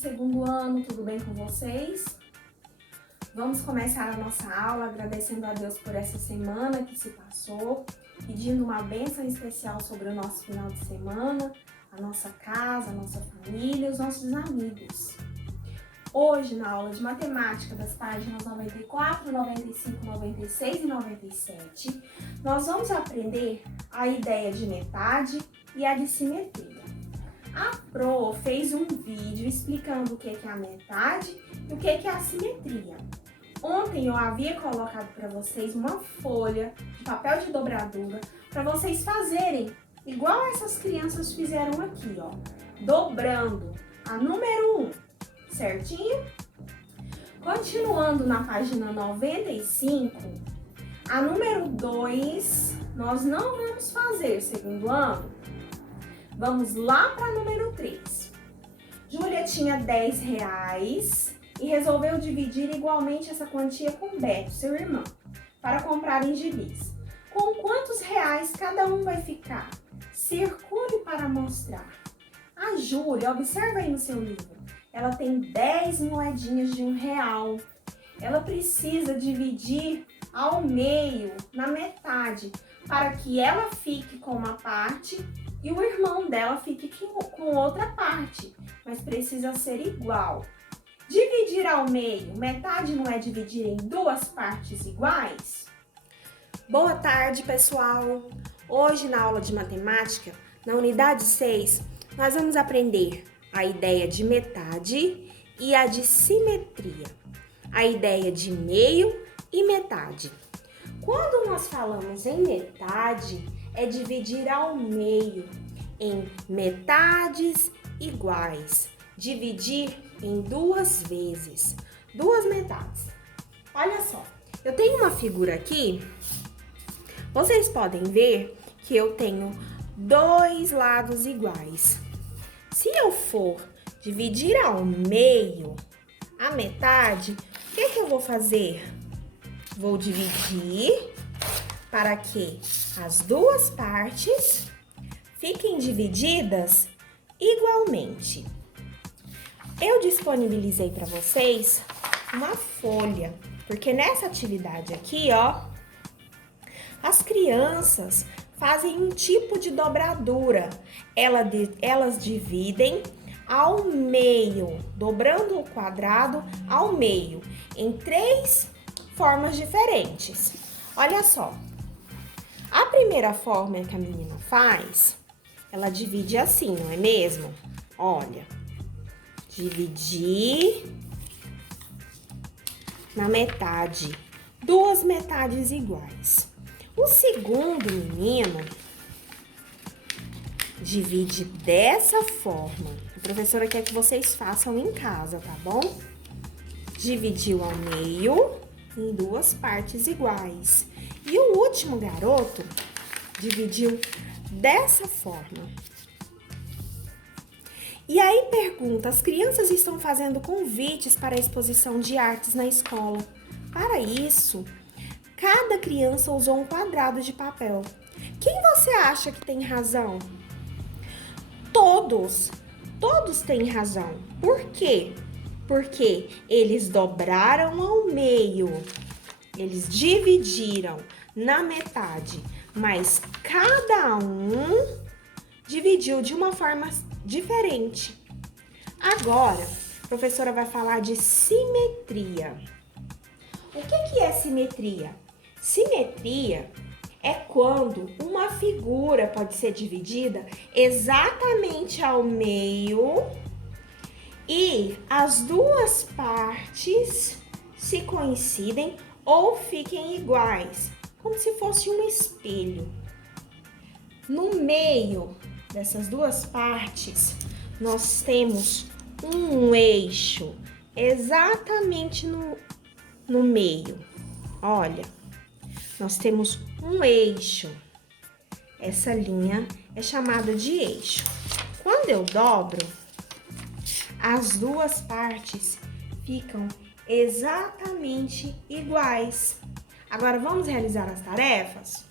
segundo ano, tudo bem com vocês? Vamos começar a nossa aula agradecendo a Deus por essa semana que se passou, pedindo uma bênção especial sobre o nosso final de semana, a nossa casa, a nossa família, os nossos amigos. Hoje, na aula de matemática das páginas 94, 95, 96 e 97, nós vamos aprender a ideia de metade e a de simetria. A Pro fez um vídeo explicando o que é a metade e o que é a simetria. Ontem eu havia colocado para vocês uma folha de papel de dobradura para vocês fazerem igual essas crianças fizeram aqui, ó, dobrando a número 1, certinho? Continuando na página 95, a número 2 nós não vamos fazer, segundo ano. Vamos lá para número 3. Júlia tinha R$10 e resolveu dividir igualmente essa quantia com Beto, seu irmão, para comprarem gibis. Com quantos reais cada um vai ficar? Circule para mostrar. A Júlia, observa aí no seu livro, ela tem 10 moedinhas de R$1. Ela precisa dividir ao meio, na metade, para que ela fique com uma parte e o irmão dela fique com outra parte, mas precisa ser igual. Dividir ao meio, metade não é dividir em duas partes iguais? Boa tarde, pessoal! Hoje, na aula de matemática, na unidade 6, nós vamos aprender a ideia de metade e a de simetria, a ideia de meio e metade. Quando nós falamos em metade, é dividir ao meio, em metades iguais. Dividir em duas vezes, duas metades. Olha só, eu tenho uma figura aqui. Vocês podem ver que eu tenho dois lados iguais. Se eu for dividir ao meio, a metade, o que eu vou fazer? Vou dividir para que as duas partes fiquem divididas igualmente. Eu disponibilizei para vocês uma folha, porque nessa atividade aqui, ó, as crianças fazem um tipo de dobradura. Elas dividem ao meio, dobrando o quadrado ao meio, em 3 formas diferentes. Olha só, a primeira forma que a menina faz, ela divide assim, não é mesmo? Olha, dividir na metade, duas metades iguais. O segundo menino divide dessa forma. A professora quer que vocês façam em casa, tá bom? Dividiu ao meio em duas partes iguais. E o último garoto dividiu dessa forma. E aí pergunta, as crianças estão fazendo convites para a exposição de artes na escola. Para isso, cada criança usou um quadrado de papel. Quem você acha que tem razão? Todos têm razão. Por quê? Porque eles dobraram ao meio, eles dividiram na metade, mas cada um dividiu de uma forma diferente. Agora, a professora vai falar de simetria. O que é simetria? Simetria é quando uma figura pode ser dividida exatamente ao meio e as duas partes se coincidem ou fiquem iguais, como se fosse um espelho. No meio dessas duas partes, nós temos um eixo exatamente no meio. Olha, nós temos um eixo. Essa linha é chamada de eixo. Quando eu dobro, as duas partes ficam exatamente iguais. Agora, vamos realizar as tarefas?